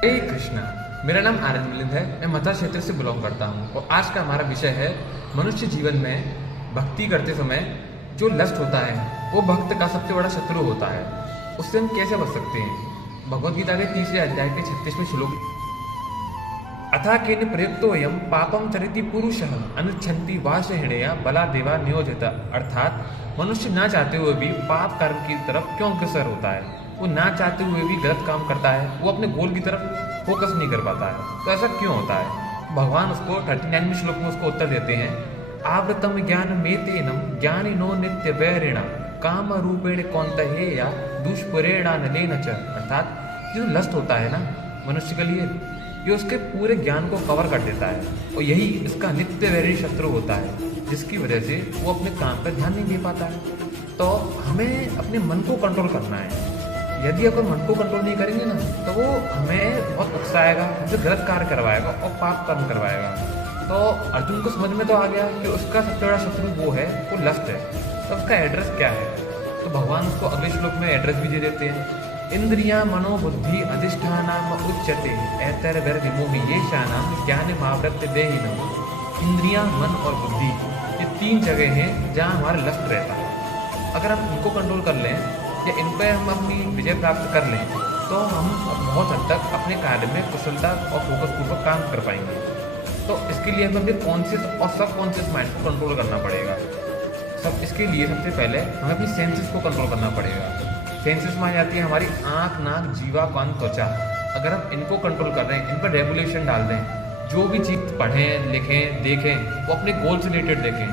हे कृष्णा। मेरा नाम आनंद मिलिंद है। मैं मथुरा क्षेत्र से बिलोंग करता हूँ और आज का हमारा विषय है मनुष्य जीवन में भक्ति करते समय जो लस्ट होता है वो भक्त का सबसे बड़ा शत्रु होता है। उससे हम कैसे बच सकते हैं? भगवद गीता के 3 अध्याय के 36वें श्लोक, अथा केन प्रयुक्तोऽयं पापम चरिति पुरुषः अनुच्छन्ति वासहीनया बला देवा नियोजित। अर्थात मनुष्य ना चाहते हुए भी पाप कर्म की तरफ क्यों अग्रसर होता है? वो ना चाहते हुए भी गलत काम करता है, वो अपने गोल की तरफ फोकस नहीं कर पाता है। तो ऐसा क्यों होता है? भगवान उसको 39वें श्लोक में उसको उत्तर देते हैं, आवृतम ज्ञान मेतेनम ज्ञानिनो नित्य वैरिणा काम रूपेण कौन्तेय दुष्पुरेणानलेन च। अर्थात जो लस्ट होता है ना मनुष्य के लिए, ये उसके पूरे ज्ञान को कवर कर देता है और यही इसका नित्य वैरी शत्रु होता है, जिसकी वजह से वो अपने काम पर ध्यान नहीं दे पाता है। तो हमें अपने मन को कंट्रोल करना है। यदि अपन मन को कंट्रोल नहीं करेंगे ना तो वो हमें बहुत उकसाएगा, हमसे गलत कार्य करवाएगा और पाप कर्म करवाएगा। तो अर्जुन को समझ में तो आ गया कि उसका सबसे बड़ा शत्रु वो है, वो लस्ट है। तो उसका एड्रेस क्या है? तो भगवान उसको अगले श्लोक में एड्रेस भी दे देते हैं, इंद्रिया मनोबुद्धि अधिष्ठानाम उच्यते ऐतर्वैर्विमोहि येषाणाम ज्ञानमावृत्य देहिनम्। इंद्रियां, मन और बुद्धि, ये 3 जगह हैं जहाँ हमारा लस्ट रहता है। अगर हम इनको कंट्रोल कर लें या इन पर हम अपनी विजय प्राप्त कर लें तो हम बहुत हद तक अपने कार्य में कुशलता और फोकस पूर्वक काम कर पाएंगे। तो इसके लिए हमें अपने कॉन्शियस और सब कॉन्शियस माइंड को कंट्रोल करना पड़ेगा। इसके लिए सबसे पहले हमें अपनी सेंसेस को कंट्रोल करना पड़ेगा। सेंसेस में आ जाती है हमारी आँख, नाक, जीवा, कान, त्वचा। अगर हम इनको कंट्रोल कर रहे हैं, इन पर रेगुलेशन डाल दें, जो भी चीज़ पढ़ें, लिखें, देखें वो अपने गोल से रिलेटेड देखें।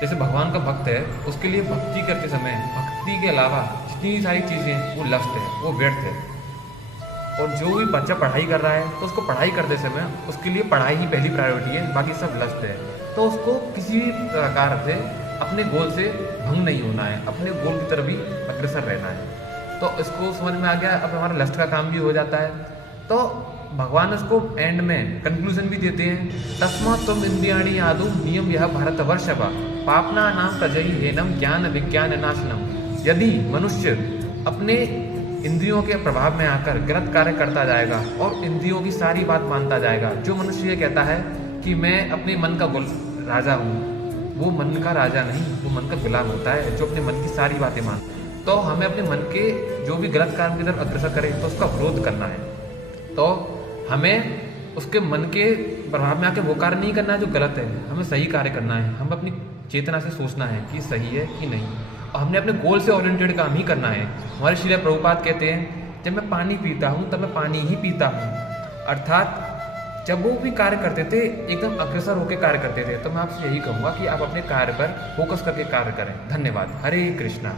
जैसे भगवान का भक्त है, उसके लिए भक्ति करते समय भक्ति के अलावा जितनी सारी चीज़ें वो लस्ट है, वो व्यर्थ है। और जो भी बच्चा पढ़ाई कर रहा है तो उसको पढ़ाई करते समय उसके लिए पढ़ाई ही पहली प्रायोरिटी है, बाकी सब लस्ट है। तो उसको किसी भी प्रकार से अपने गोल से भंग नहीं होना है, अपने गोल की तरफ ही अग्रसर रहना है। तो इसको समझ में आ गया, अब हमारा लस्ट का काम भी हो जाता है। तो भगवान उसको एंड में कंक्लूजन भी देते हैं, तस्मात् त्वम इंद्रियाणि आदौ नियम यह भारतवर्षभ पापना नाम तजहि हेनम ज्ञान विज्ञान नाशनम। यदि मनुष्य अपने इंद्रियों के प्रभाव में आकर गलत कार्य करता जाएगा और इंद्रियों की सारी बात मानता जाएगा, जो मनुष्य ये कहता है कि मैं अपने मन का राजा हूँ, वो मन का राजा नहीं, वो मन का गुलाम होता है जो अपने मन की सारी बातें मानता है। तो हमें अपने मन के जो भी गलत काम की तरफ अग्रसर करें तो उसका विरोध करना है। तो हमें उसके मन के प्रभाव में आके वो कार्य नहीं करना है जो गलत है, हमें सही कार्य करना है। हम अपनी चेतना से सोचना है कि सही है कि नहीं, और हमने अपने गोल से ओरिएंटेड काम ही करना है। हमारे श्रील प्रभुपाद कहते हैं, जब मैं पानी पीता हूँ तब मैं पानी ही पीता हूँ। अर्थात जब वो भी कार्य करते थे एकदम अग्रसर होकर कार्य करते थे। तो मैं आपसे यही कहूँगा कि आप अपने कार्य पर फोकस करके कार्य करें। धन्यवाद। हरे कृष्णा।